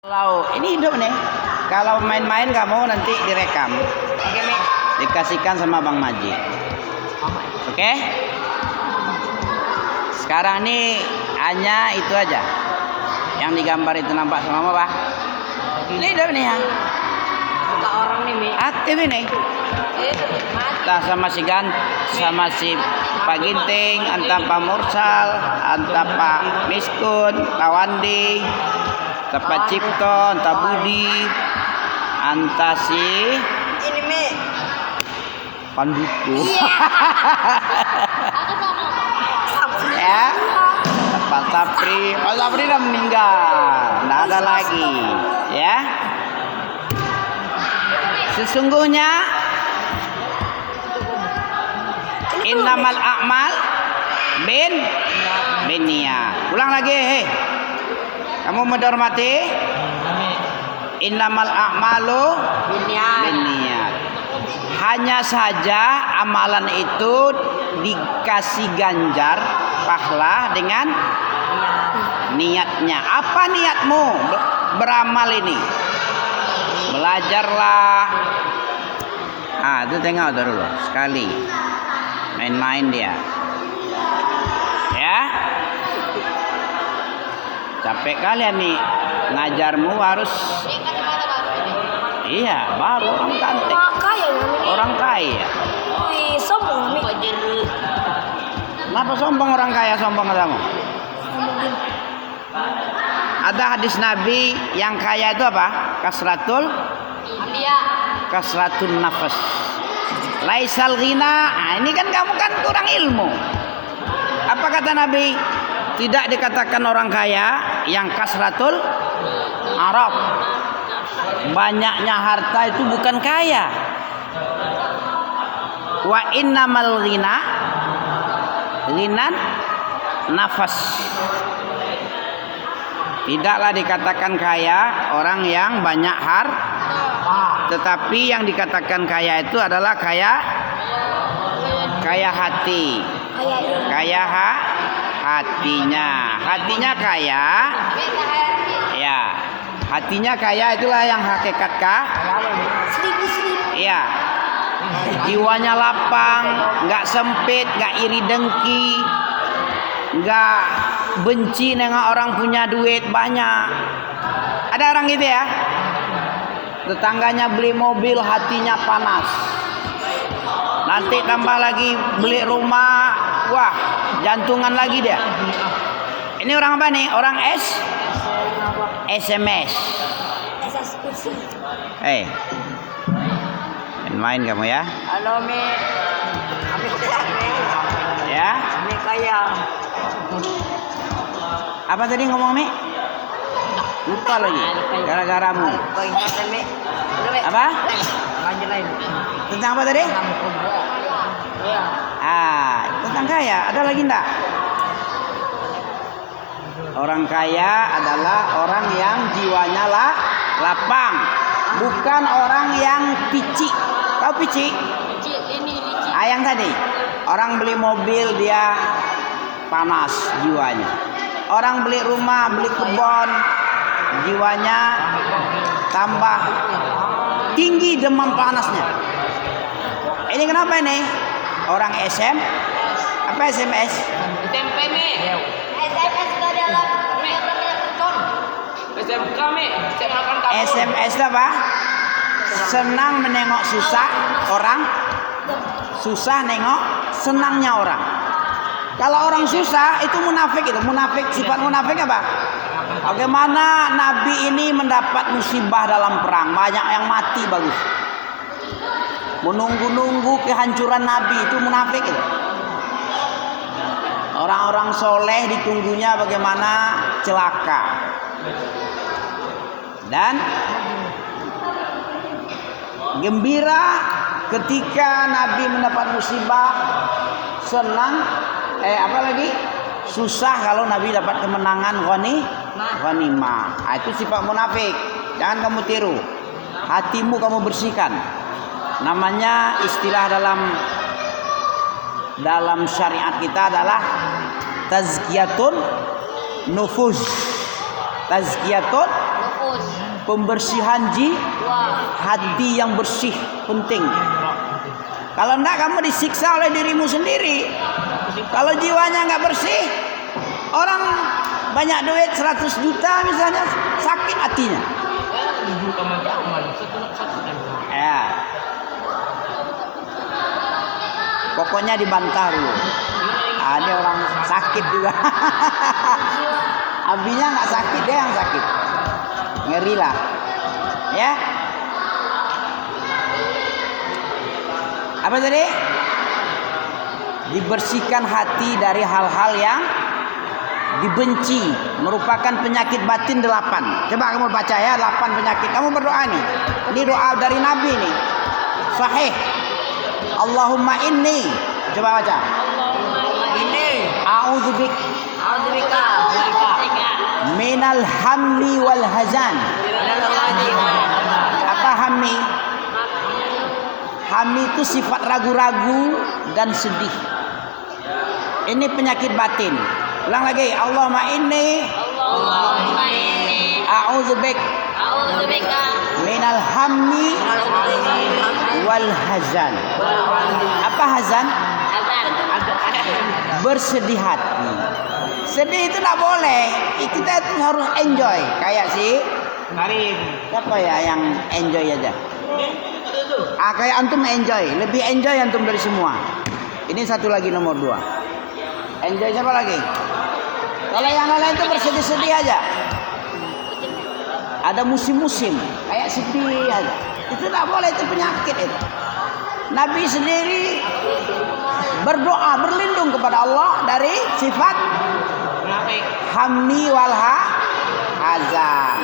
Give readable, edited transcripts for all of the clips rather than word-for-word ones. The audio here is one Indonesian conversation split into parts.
Kalau ini hidup nih, kalau main-main kamu nanti direkam, dikasihkan sama Bang Maji. Oke? Sekarang ini hanya itu aja, yang digambar itu nampak sama Mama. Ini hidup nih ya. Orang nih, Mi. Aktif ini. Entah sama si Gan, sama si Pak Ginting, entah Pak Mursal, entah Pak Miskun, Pak Wandi, entah Pak Cipto, entah Budi, entah si Ini, Mi. Panduku. Ya, Pak Sapri udah meninggal, nggak ada lagi, ya. Sesungguhnya innamal a'mal binniyat. Ulang lagi, hei. Kamu menghormati? Innamal a'malu binniyat. Hanya saja amalan itu dikasih ganjar pahala dengan niatnya. Apa niatmu beramal ini? Belajarlah. Itu tengok dulu sekali. Main-main dia. Ya. Capek kalian nih. Ngajarmu harus. Iya, baru orang cantik. Orang kaya. Sombong, Mi. Kenapa sombong orang kaya sombong kamu? Ada hadis Nabi yang kaya itu apa? Kasratul nafas. Laisal ghina. Ini kan kamu kan kurang ilmu. Apa kata Nabi? Tidak dikatakan orang kaya yang kasratul arab. Banyaknya harta itu bukan kaya. Wa innamal ghina ghinan nafas. Tidaklah dikatakan kaya orang yang banyak tetapi yang dikatakan kaya itu adalah kaya hati. Hatinya kaya. Ya. Hatinya kaya itulah yang hakikat ya. Jiwanya lapang, nggak sempit, nggak iri dengki, nggak benci nengok orang punya duit banyak. Ada orang gitu ya. Tetangganya beli mobil, hatinya panas. Nanti tambah lagi beli rumah, wah jantungan lagi dia. Ini orang apa nih? Orang SMS. Main kamu ya? Halo, Mi. Kami sehat, Mi. Ya? Mi kaya. Apa tadi ngomong, Mi? Lupa lagi. Gara-garamu. Ingatan, Mi. Udah, Mi. Apa? Lanjut lain. Tentang apa tadi? Iya. Tentang kaya. Ada lagi enggak? Orang kaya adalah orang yang jiwanya lapang, bukan orang yang picik. Tahu picik? Yang tadi. Orang beli mobil dia panas jiwanya. Orang beli rumah, beli kebun, jiwanya tambah tinggi demam panasnya. Ini kenapa ini? Orang apa SMS? Tempe, Mi. SMS itu adalah SMS itu apa? Senang menengok susah orang, susah nengok senangnya orang. Kalau orang susah itu munafik itu. Sifat munafik apa? Bagaimana Nabi ini mendapat musibah dalam perang, banyak yang mati bagus. Menunggu-nunggu kehancuran Nabi itu munafik itu. Orang-orang soleh ditunggunya bagaimana celaka. Dan gembira ketika Nabi mendapat musibah, senang susah kalau Nabi dapat kemenangan ghanimah. Itu sifat munafik. Jangan kamu tiru. Hatimu kamu bersihkan. Namanya istilah dalam syariat kita adalah tazkiyatun nufus. Tazkiyatun Bagus. Pembersihan hati yang bersih penting. Kalau enggak kamu disiksa oleh dirimu sendiri. Kalau jiwanya enggak bersih, orang banyak duit 100 juta misalnya sakit hatinya. Ya. Pokoknya dibantah dulu. Ada orang sakit juga. Abinya nggak sakit, dia yang sakit. Ngeri lah. Ya. Apa tadi? Dibersihkan hati dari hal-hal yang dibenci, merupakan penyakit batin 8. Coba kamu baca ya, 8 penyakit. Kamu berdoa nih. Ini doa dari Nabi nih. Sahih. Allahumma inni. Coba baca. Ini. A'udzubika minal hammi wal hazan. Apa hammi? Hammi itu sifat ragu-ragu dan sedih. Ini penyakit batin. Ulang lagi. Allahumma inni a'udzubika minal hammi wal hazan. Apa hazan? Bersedih hati. Sedih itu tidak boleh. Kita itu harus enjoy. Kayak si siapa ya yang enjoy aja? Kayak antum enjoy. Lebih enjoy antum dari semua. Ini satu lagi nomor 2. Enjoy siapa lagi? Kalau yang lain itu bersedih-sedih aja. Ada musim-musim. Kayak sedih aja. Itu tidak boleh. Itu penyakit itu. Nabi sendiri berdoa berlindung kepada Allah dari sifat hammi wal hazan.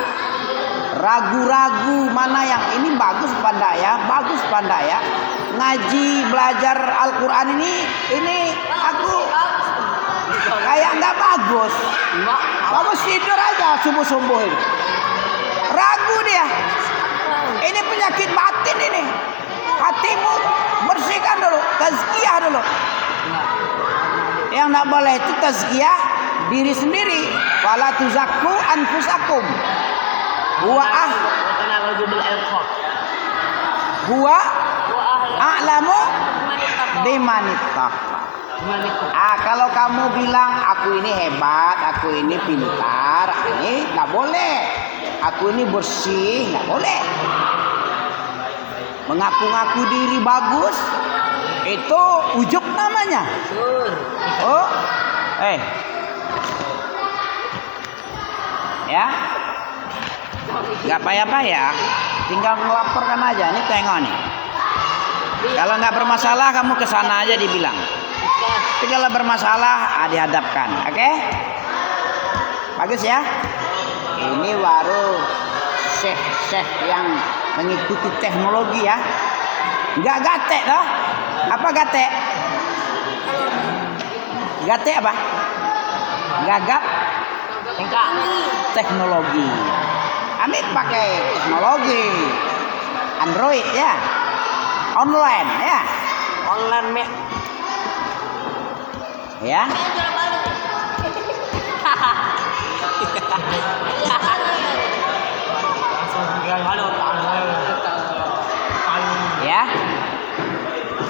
Ragu-ragu mana yang ini bagus pandai ya, bagus pandai ya. Ngaji belajar Al-Qur'an ini aku kayak nggak bagus. Kamu tidur aja subuh-subuh ini. Ragu dia. Ini penyakit batin ini. Hatimu bersihkan dulu, tazkiyah dulu. Yang tidak boleh itu tazkiyah diri sendiri. Fala tuzakku anfusakum. Huwa a'lamu bimanittaq. Kalau kamu bilang aku ini hebat, aku ini pintar, ini nggak boleh. Aku ini bersih, nggak boleh. Mengaku-ngaku diri bagus itu ujub namanya. Oh, ya, nggak payah-payah, tinggal melaporkan aja. Ini tengok nih. Kalau nggak bermasalah kamu ke sana aja dibilang. Tapi kalau bermasalah dihadapkan, oke? Bagus ya. Ini baru syekh yang mengikuti teknologi ya. Enggak gatek loh. Apa gatek? Gatek apa? Gagap teknologi. Amit pakai teknologi Android ya. Online ya. Online me. Ya. Ya.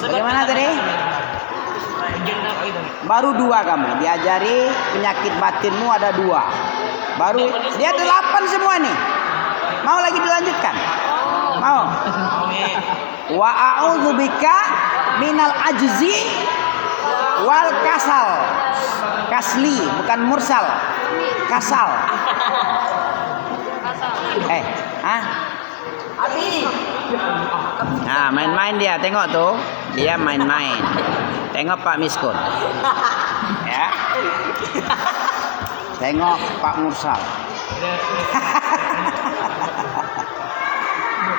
Bagaimana tadi? Baru 2 kamu. Diajari penyakit batinmu ada 2. Baru dia 8 semua nih. Mau lagi dilanjutkan? Mau? Wa a'udzubika minal ajzi wal kasal. Kasli bukan mursal. Kasal. Nah, main-main dia, tengok tuh. Dia main-main. Tengok Pak Miskun. Ya. Tengok Pak Mursal.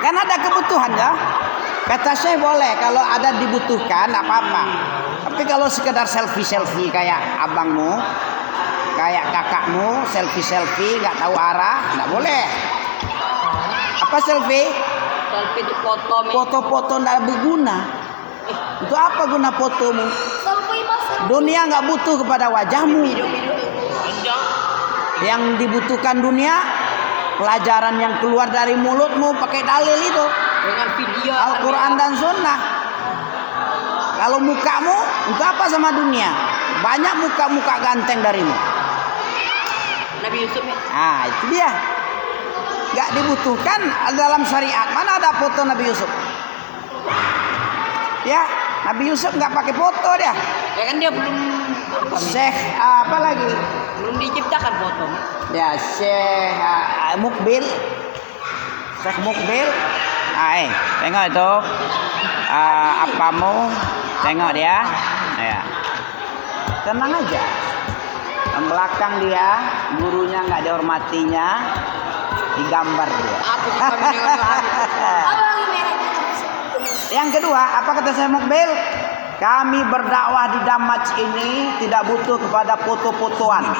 Kan ada kebutuhan ya. Kata saya boleh kalau ada dibutuhkan enggak apa-apa. Tapi kalau sekedar selfie-selfie kayak abangmu, kayak kakakmu, selfie-selfie enggak tahu arah, enggak boleh. Apa selfie? Selfie itu foto. Foto-foto enggak berguna. Itu apa guna fotomu? Dunia enggak butuh kepada wajahmu. Yang dibutuhkan dunia pelajaran yang keluar dari mulutmu pakai dalil itu. Dengan video Al-Quran dan Sunnah. Kalau mukamu untuk apa sama dunia? Banyak muka-muka ganteng darimu. Nabi Yusuf ya. Ah, itu dia. Gak dibutuhkan dalam syariat. Mana ada foto Nabi Yusuf? Ya, Nabi Yusuf nggak pakai foto dia. Ya kan dia belum Syekh apa lagi? belum diciptakan foto. Ya, Syekh Mukbil. Syekh Mukbil. Tengok itu. Apamu? Tengok dia. Ya. Tenang aja. Yang belakang dia, gurunya nggak dihormatinya, digambar dia. Aku suka video Yang kedua, apa kata saya Mukbil? Kami berdakwah di Damaj ini tidak butuh kepada foto-fotoan,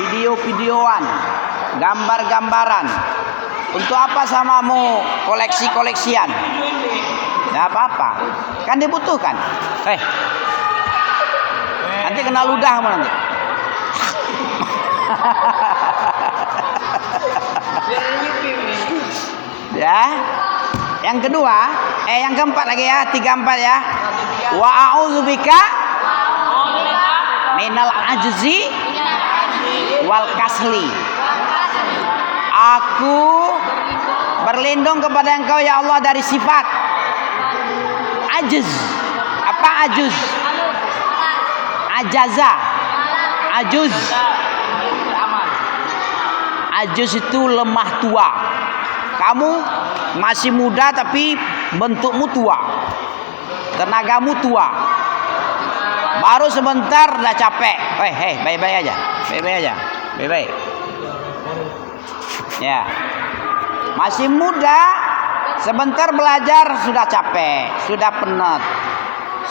video-videoan, gambar-gambaran. Untuk apa samamu koleksi-koleksian? Tidak apa-apa. Kan dibutuhkan. Nanti kena ludahmu nanti. Ya. Yang kedua, yang keempat lagi ya, 34 ya. Wa a'udzubika minal ajzi wal kasli. Aku berlindung kepada Engkau ya Allah dari sifat ajiz. Apa ajuz? Ajaza. Ajuz. Ajuz itu lemah tua. Kamu masih muda tapi bentukmu tua. Tenagamu tua. Baru sebentar udah capek. Baik-baik aja. Baik-baik aja. Baik-baik. Ya. Masih muda, sebentar belajar sudah capek, sudah penat,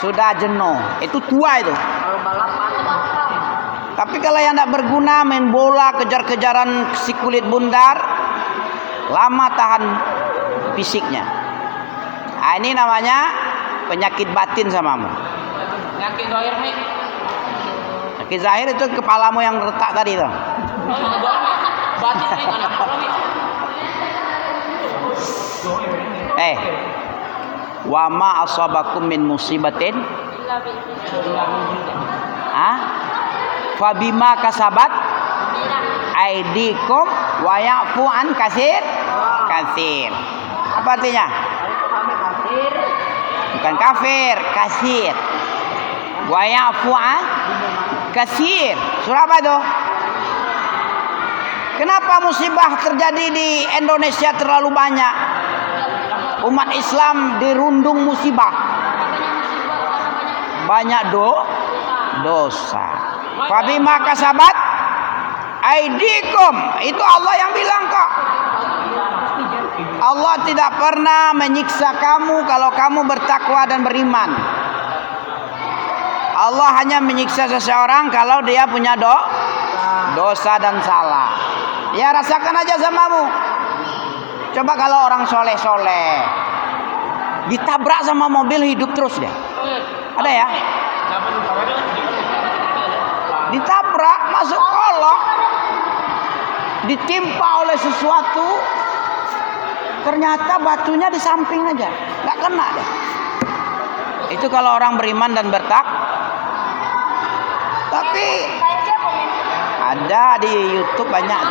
sudah jenuh. Itu tua itu. Tapi kalau yang tidak berguna main bola, kejar-kejaran si kulit bundar, lama tahan fisiknya. Nah, ini namanya penyakit batin samamu. Penyakit zahir nih. Penyakit zahir itu kepalamu yang retak tadi tuh. Batin nih anak nih. Wa ma asabakum min musibatin fabima kasabat aidikum wa ya'fu an kasir. Apa artinya? Bukan kafir, kasir. Wa ya'fu an kasir. Surah apa itu? Kenapa musibah terjadi di Indonesia terlalu banyak? Umat Islam dirundung musibah. Banyak dosa. Fabima kasabat aidikum. Itu Allah yang bilang kok. Allah tidak pernah menyiksa kamu kalau kamu bertakwa dan beriman. Allah hanya menyiksa seseorang kalau dia punya dosa dan salah. Ya rasakan aja samamu. Coba kalau orang soleh-soleh ditabrak sama mobil hidup terus dia. Ada ya? Ditabrak masuk kolong, ditimpa oleh sesuatu, ternyata batunya di samping aja, nggak kena deh. Itu kalau orang beriman dan tapi ada di YouTube banyak.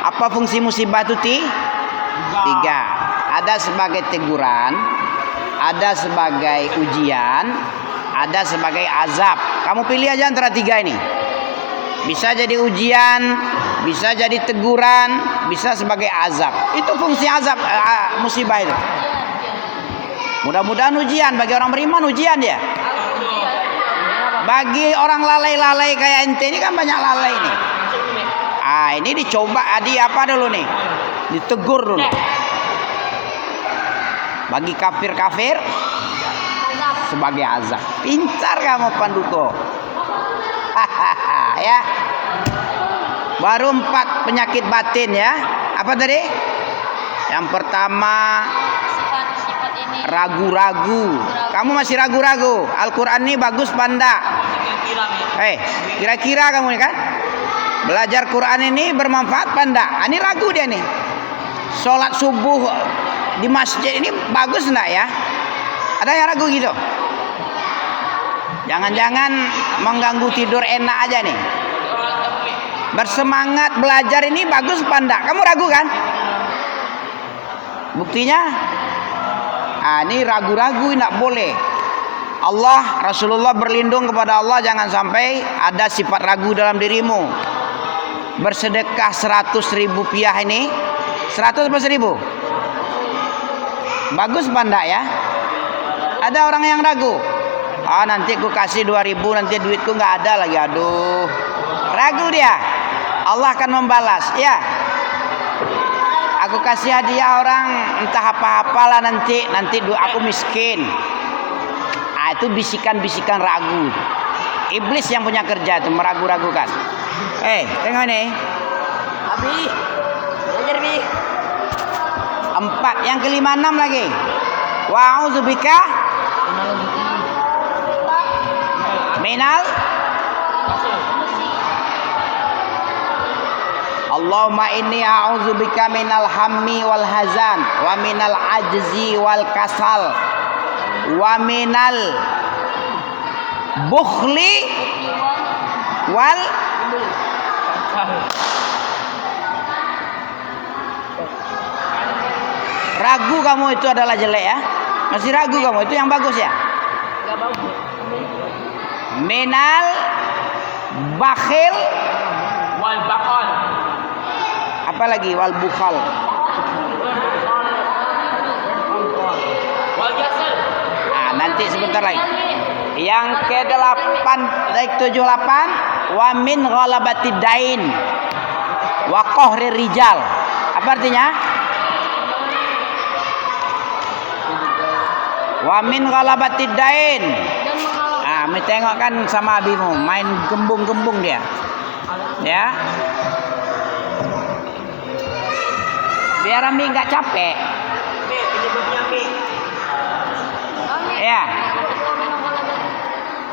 Apa fungsi musibah itu? Tiga. Ada sebagai teguran, ada sebagai ujian, ada sebagai azab. Kamu pilih aja antara tiga ini. Bisa jadi ujian, bisa jadi teguran, bisa sebagai azab. Itu fungsi azab musibah itu. Mudah-mudahan ujian bagi orang beriman, ujian dia. Bagi orang lalai-lalai kayak ente ini kan banyak lalai nih. Ini dicoba apa dulu nih? Ditegur dulu. Bagi kafir-kafir sebagai azab. Pintar kamu Panduko. Ya. Baru 4 penyakit batin ya. Apa tadi? Yang pertama ragu-ragu. Kamu masih ragu-ragu. Al-Quran ini bagus apa enggak? Kira-kira kamu nih kan? Belajar Quran ini bermanfaat apa enggak? Ini ragu dia nih. Sholat subuh di masjid ini bagus enggak ya? Ada yang ragu gitu? Jangan-jangan mengganggu tidur enak aja nih. Bersemangat belajar ini bagus apa enggak? Kamu ragu kan? Buktinya? Ini ragu-ragu enggak boleh. Allah, Rasulullah berlindung kepada Allah jangan sampai ada sifat ragu dalam dirimu. Bersedekah 100.000 rupiah ini 100 apa 1000? Bagus apa enggak ya? Ada orang yang ragu. Nanti aku kasih 2.000 nanti duitku enggak ada lagi. Aduh. Ragu dia. Allah akan membalas. Ya. Aku kasih hadiah orang entah apa-apalah nanti aku miskin. Itu bisikan-bisikan ragu. Iblis yang punya kerja itu meragu-ragukan. Tengok nih. Abi. Belajar Bi. 4, yang kelima 6 lagi. Wa'udzubika minal Allahumma inni a'udzubika minal hammi wal hazan wa minal ajzi wal kasal wa minal bukhli wal ragu. Kamu itu adalah jelek ya? Masih ragu kamu, itu yang bagus ya? Enggak bagus. Minal bakhil Wal baqal. apa lagi? Wal bukhal. Wal jasal. Nanti sebentar lagi. Yang ke-8 dari 78 wa min ghalabatid dain wa qahrir rijal. Apa artinya? Wa min ghalabatid dain. Tengok kan sama abimu main gembung-gembung dia. Ya. Biar Ami enggak capek. Ya.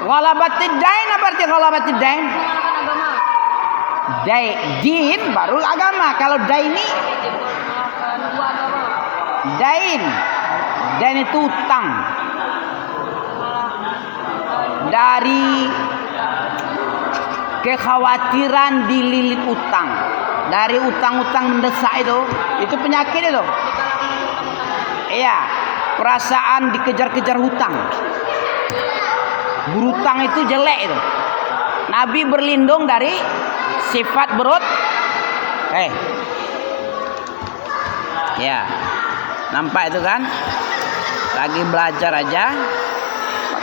Ghalabatid dain apa arti ghalabatid dain? Din baru agama. Kalau daini dain itu utang. Dari kekhawatiran dililit utang, dari utang-utang mendesak itu penyakit itu. Iya, perasaan dikejar-kejar hutang. Berutang itu jelek itu. Nabi berlindung dari sifat berut. Ya, nampak itu kan? Lagi belajar aja.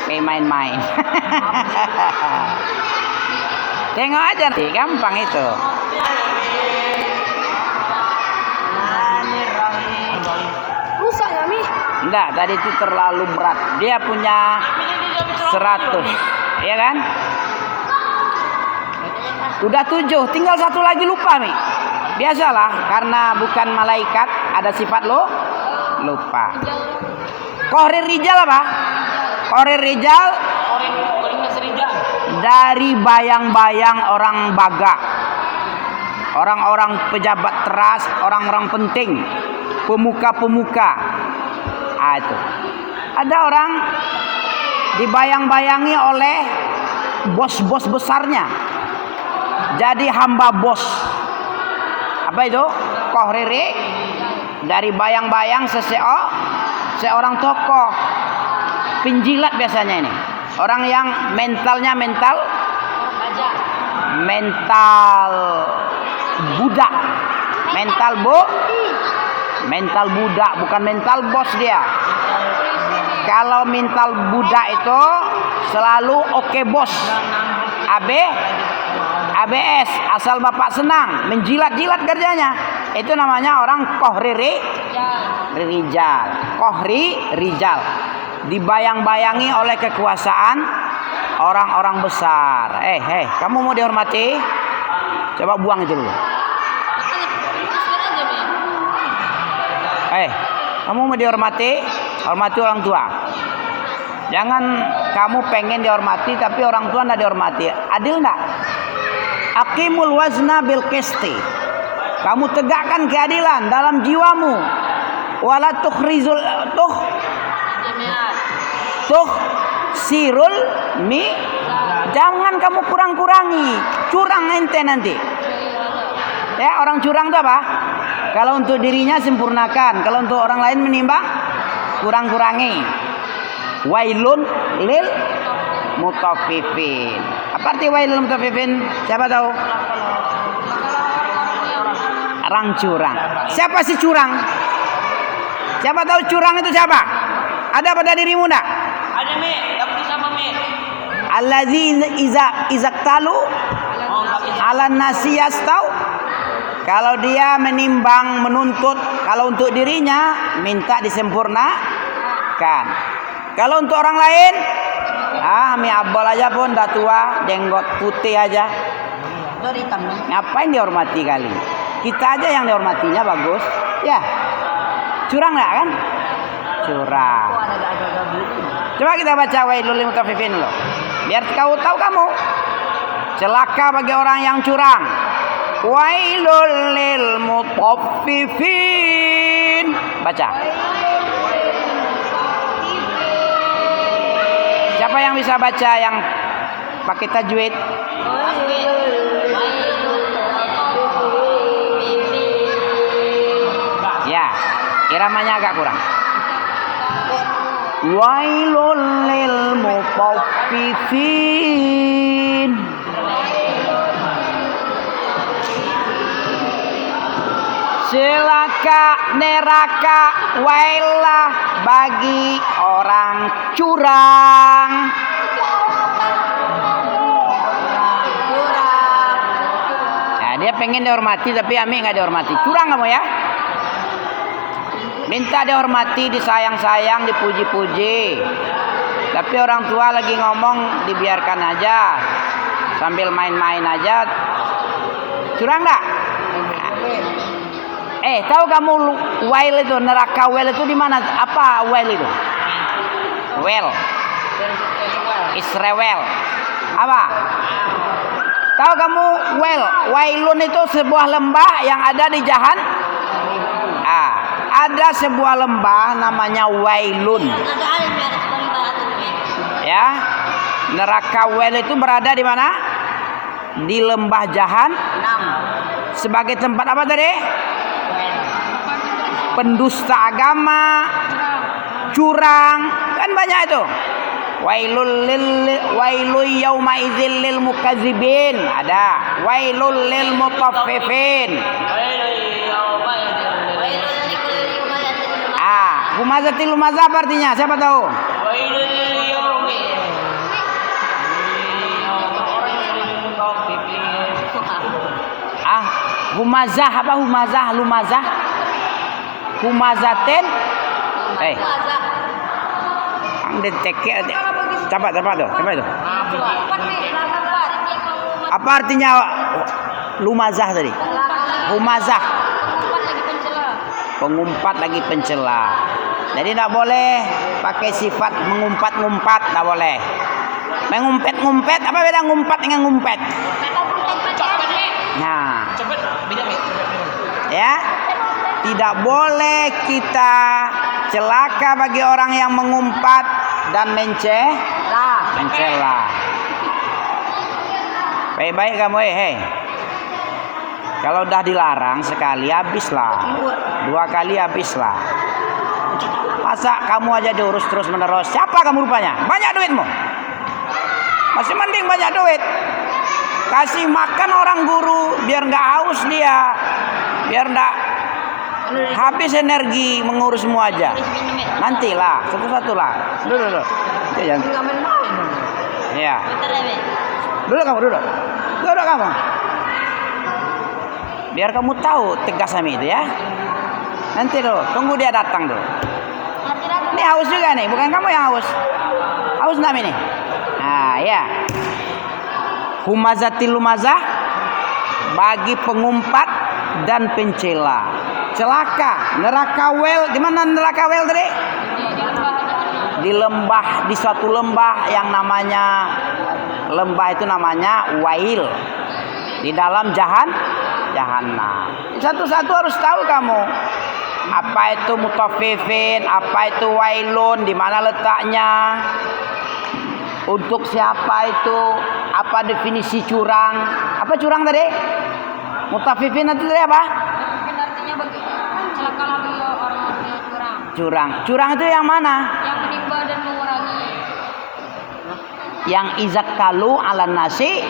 Pakai main-main. Tengok aja nih, gampang itu. Rusak ya Mi? Enggak, tadi itu terlalu berat. Dia punya 100, ya kan? Udah 7, tinggal 1 lagi lupa Mi. Biasalah, karena bukan malaikat, ada sifat lupa. Qahrir rijal apa? Qahrir rijal dari bayang-bayang orang baga, orang-orang pejabat teras, orang-orang penting, pemuka-pemuka. Itu ada orang dibayang-bayangi oleh bos-bos besarnya, jadi hamba bos. Apa itu? Qahrir dari bayang-bayang seorang tokoh penjilat biasanya ini. Orang yang mental budak. Mental budak, bukan mental bos dia. Kalau mental budak itu selalu oke bos. ABS, asal bapak senang, menjilat-jilat kerjanya. Itu namanya orang qahrir rijal. Dibayang-bayangi oleh kekuasaan orang-orang besar. Kamu mau dihormati? Coba buang itu dulu. Kamu mau dihormati? Hormati orang tua. Jangan kamu pengen dihormati tapi orang tua tidak dihormati. Adil enggak? Aqimul wazna bil qisti. Kamu tegakkan keadilan dalam jiwamu. Wala tukhrizul sirul mi. Jangan kamu kurang-kurangi. Curang ente nanti. Ya, orang curang itu apa? Kalau untuk dirinya sempurnakan, kalau untuk orang lain menimbang kurang-kurangi. Wailun lil mutaffifin. Apa arti wailul mutaffifin? Siapa tahu? Orang curang. Siapa sih curang? Siapa tahu curang itu siapa? Ada pada dirimu enggak? Ada Mi, tapi sama Mi. Allazi izaktalu ala nasiyas tahu. Kalau dia menimbang, menuntut, kalau untuk dirinya minta disempurnakan. Kalau untuk orang lain, mi abol aja pun dah tua, jenggot putih aja. Ngapain dihormati kali? Kita aja yang dihormatinya bagus. Ya, curang nggak kan? Curang. Coba kita baca wailul lil mutaffifin loh. Biar kau tahu kamu. Celaka bagi orang yang curang. Wailul lil mutaffifin. Baca. Siapa yang bisa baca yang pakai tajwid? Ya, iramanya agak kurang. Wailul lil mutaffifin. Celaka neraka wailah bagi orang curang. Nah, dia pengen dihormati tapi Ami nggak dihormati. Curang kamu ya? Minta dihormati, disayang-sayang, dipuji-puji. Tapi orang tua lagi ngomong dibiarkan aja, sambil main-main aja. Curang nggak? Tahu kamu wail itu, neraka wail itu di mana? Apa wail itu? Well. Israel. Apa? Tahu kamu wailun itu sebuah lembah yang ada di jahan? Ada sebuah lembah namanya wailun. Ya. Neraka wail itu berada di mana? Di lembah jahan. Sebagai tempat apa tadi? Pendusta agama, curang, kan banyak itu. Wailul yauma idzil lil mukadzibin, ada. Wailul lil mutaffifin. Humazatil lumazah artinya siapa tahu? Humazah apa humazah lumazah? Humazatin. Coba tuh. Apa artinya lumazah tadi? Humazah. Pengumpat lagi pencela. Jadi tidak boleh pakai sifat mengumpat-ngumpat, tidak boleh. Mengumpet-ngumpet, apa beda ngumpat dengan ngumpet? Nah, ya, tidak boleh kita celaka bagi orang yang mengumpat dan mencela. Baik-baik kamu, kalau udah dilarang sekali habislah, 2 kali habislah. Masa kamu aja diurus terus menerus? Siapa kamu rupanya? Banyak duitmu. Masih mending banyak duit. Kasih makan orang guru biar nggak haus dia, biar nggak habis energi mengurusmu aja. Nantilah satu-satu lah. Dulu. Ya. Dulu kamu. Biar kamu tahu tegas Ami itu ya. Nanti dulu, tunggu dia datang dulu. Ini haus juga nih, bukan kamu yang haus. Haus Nami nih. Nah, ya. Humazatil lumazah bagi pengumpat dan pencela. Celaka, neraka wel. Di mana neraka wel tadi? di lembah, di suatu lembah yang namanya lembah itu namanya Wail, di dalam Jahannam. Satu-satu harus tahu kamu. Apa itu mutaffifin, apa itu wailun, di mana letaknya, untuk siapa itu, apa definisi curang. Apa curang tadi? Mutaffifin itu tadi apa? Mungkin artinya bagi celakalah bagi orang-orang yang curang. Curang. Curang itu yang mana? Yang menimba dan mengurangi. Yang izakalu ala nasi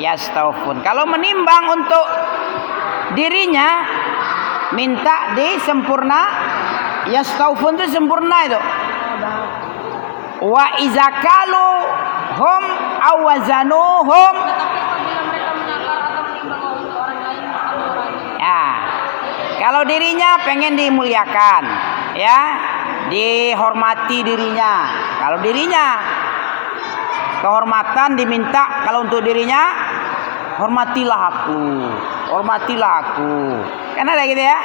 yastaufun. Kalau menimbang untuk dirinya, minta disempurna, yastaufun itu sempurna itu. Wa izakalu hum awazanuhum. Tetapi apabila mereka menakar atau menimbang untuk orang lain, maka mengurangi. Ya, kalau dirinya pengen dimuliakan, ya, dihormati dirinya. Kalau dirinya kehormatan diminta, kalau untuk dirinya hormatilah aku, hormatilah aku. Kan ada gitu ya.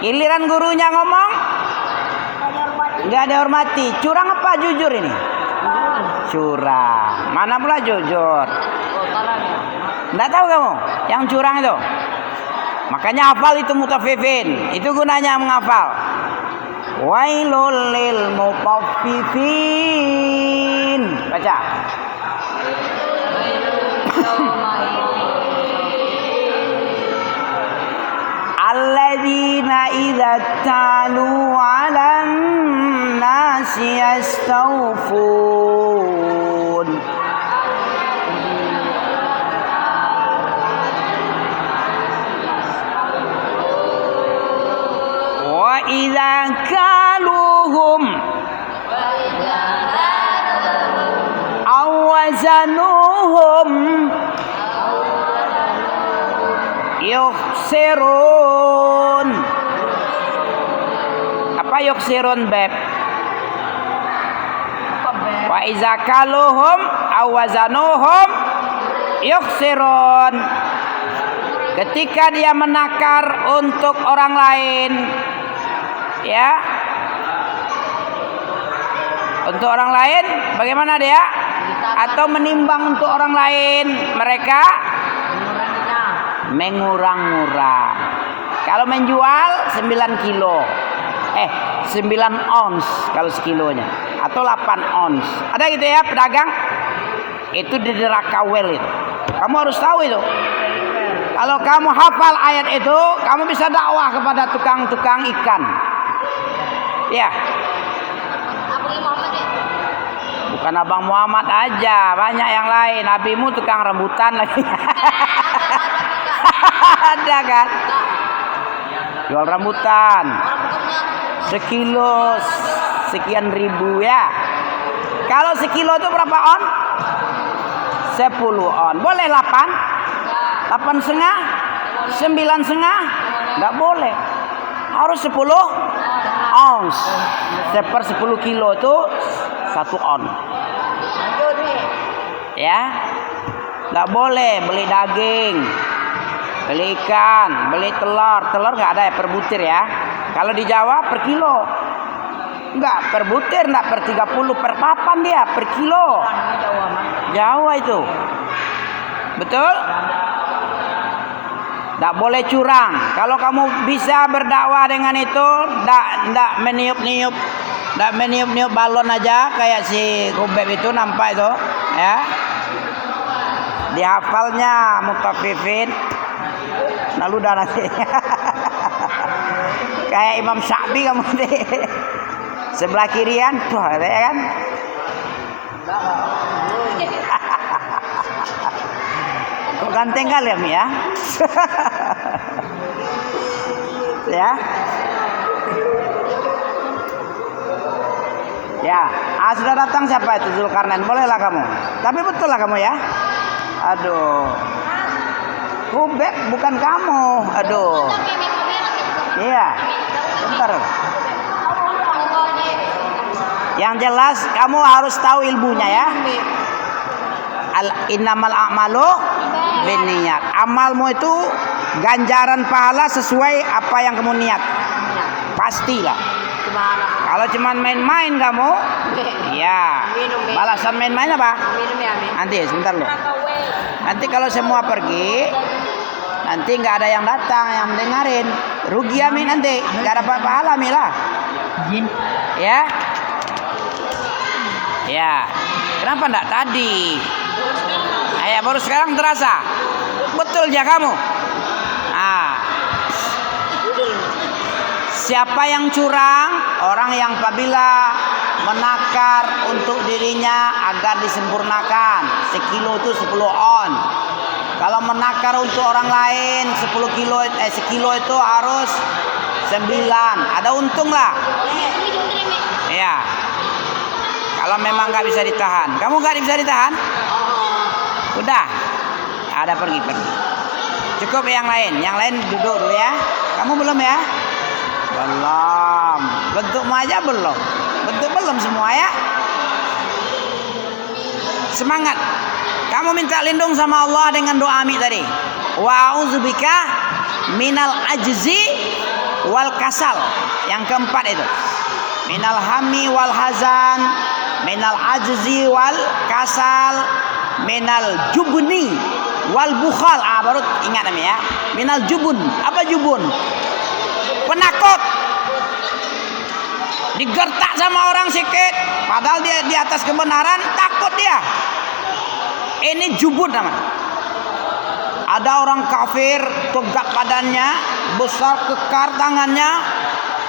Giliran gurunya ngomong, nggak ada hormati. Curang apa jujur ini? Curang. Mana pula jujur? Nggak tahu kamu yang curang itu. Makanya hafal itu mutaffifin. Itu gunanya menghafal. Wailul lil mutaffifin. Baca. Alladzina idza talu 'alan nasi yastawfun. Wa idza kaluhum awazanuhum yukhsirun. Apa yukhsirun, Beb? Wa iza kaluhum awazanuhum yukhsirun. Ketika dia menakar untuk orang lain, ya, untuk orang lain bagaimana dia? Atau menimbang untuk orang lain, mereka mengurang-ngurang. Kalau menjual 9 kilo, 9 ons kalau sekilonya, atau 8 ons. Ada gitu ya pedagang? Itu di neraka wel itu. Kamu harus tahu itu. Kalau kamu hafal ayat itu, kamu bisa dakwah kepada tukang-tukang ikan. Ya. Bukan Abang Muhammad aja, banyak yang lain. Nabimu tukang rambutan lagi. Ada kan? Jual rambutan. Sekilo sekian ribu ya. Kalau sekilo itu berapa on? 10 on. Boleh 8? 8,5? 9,5? Enggak boleh. Harus 10 ons. 1/10 kilo itu 1 on. Ya. Enggak boleh beli daging, beli ikan, beli telur. Telur enggak ada ya per butir ya. Kalau di Jawa per kilo. Enggak, per butir, enggak per 30, per papan dia, per kilo. Jawa itu. Betul? Enggak boleh curang. Kalau kamu bisa berdakwah dengan itu, enggak meniup-niup, enggak meniup-niup balon aja kayak si Kubeb itu nampak itu, ya. Dihafalnya mutaffifin. Lalu dah nanti. Kayak Imam Syafi'i kamu deh. Sebelah kirian tuh ya kan. Kok ganteng kali ya? Ya. Ya, sudah datang siapa itu Zulkarnain? Bolehlah kamu. Tapi betul lah kamu ya. Aduh. Kubek bukan kamu. Aduh. Iya. Bentar. Yang jelas kamu harus tahu ilmunya ya. Innamal a'malu binniyat. Amalmu itu ganjaran pahala sesuai apa yang kamu niat. Pastilah. Kalau cuman main-main kamu, ya. Balasan main-main apa? Minum ya, Mi. Nanti sebentar loh. Nanti kalau semua pergi, nanti nggak ada yang datang yang dengerin, rugi Amin nanti, nggak dapat pahala Mila. Ya, ya. Kenapa nggak tadi? Baru sekarang terasa. Betul ya kamu. Siapa yang curang? Orang yang apabila menakar untuk dirinya agar disempurnakan. 1 kilo itu 10 on. Kalau menakar untuk orang lain 1 kilo itu harus 9. Ada untung lah. Ya. Kalau memang nggak bisa ditahan. Kamu nggak bisa ditahan? Udah. Ada pergi. Cukup yang lain. Yang lain duduk dulu ya. Kamu belum ya? Belum. Bentukmu aja belum. Bentuk belum semua ya. Semangat. Kamu minta lindung sama Allah dengan doa Ami tadi. Wa a'udzubika minal ajzi wal kasal. Yang keempat itu. Minal hammi wal hazan, minal ajzi wal kasal, minal jubni wal bukhal. Baru ingat Ami ya. Minal jubun. Apa jubun? Penakut. Digertak sama orang sikit, padahal dia di atas kebenaran, takut dia. Ini jubun namanya. Ada orang kafir, tegak badannya, besar kekar tangannya,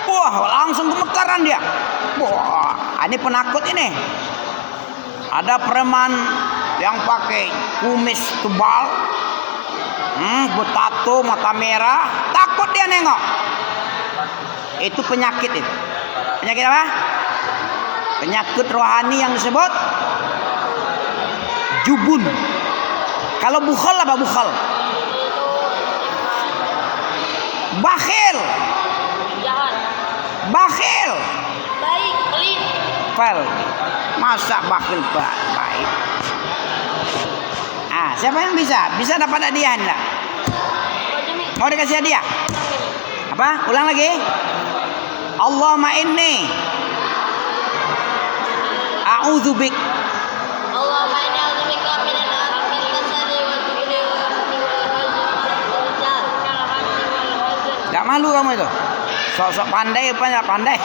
wah langsung gemetaran dia. Wah, ini penakut ini. Ada preman yang pakai kumis tebal, bertato, mata merah, takut dia nengok. Itu penyakit itu. Penyakit apa? Penyakit rohani yang disebut jubun. Kalau bukhal apa bukhal? Bakhil. Jahat. Bakhil. Baik, pelit. Pel. Masa bakhil baik? Siapa yang bisa? Bisa dapat hadiah enggak? Mau dikasih hadiah? Apa? Ulang lagi. Allahumma inni a'udzubik. Allahumma inni a'udzubika minal hamil kasali wal jubni wal hammi wal hazan. Gak malu kamu itu? Sok-sok pandai apa enggak pandai?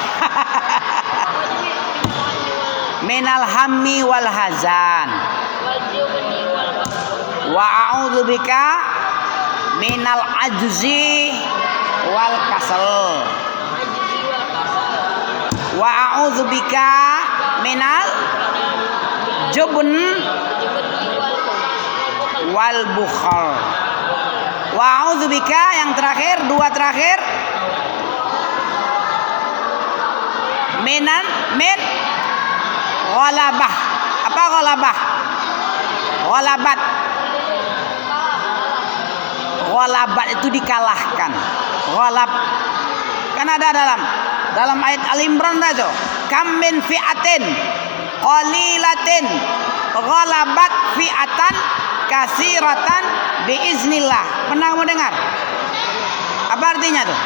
Minal hammi wal hazan. Wal jubni wal bakhl. Wa a'udzubika minal ajzi wal kasal. Wa a'udzubika minal jubn wal bukhal. Wa a'udzubika yang terakhir, dua terakhir. Min ghalabah. Apa ghalabah? Ghalabat. Ghalabat itu dikalahkan. Ghalab. Kan ada dalam ayat Al-Imran itu. Kam min fi'atin qalilatin ghalabat fi'atan kasiratan biiznillah. Pernah kamu dengar? Apa artinya tuh?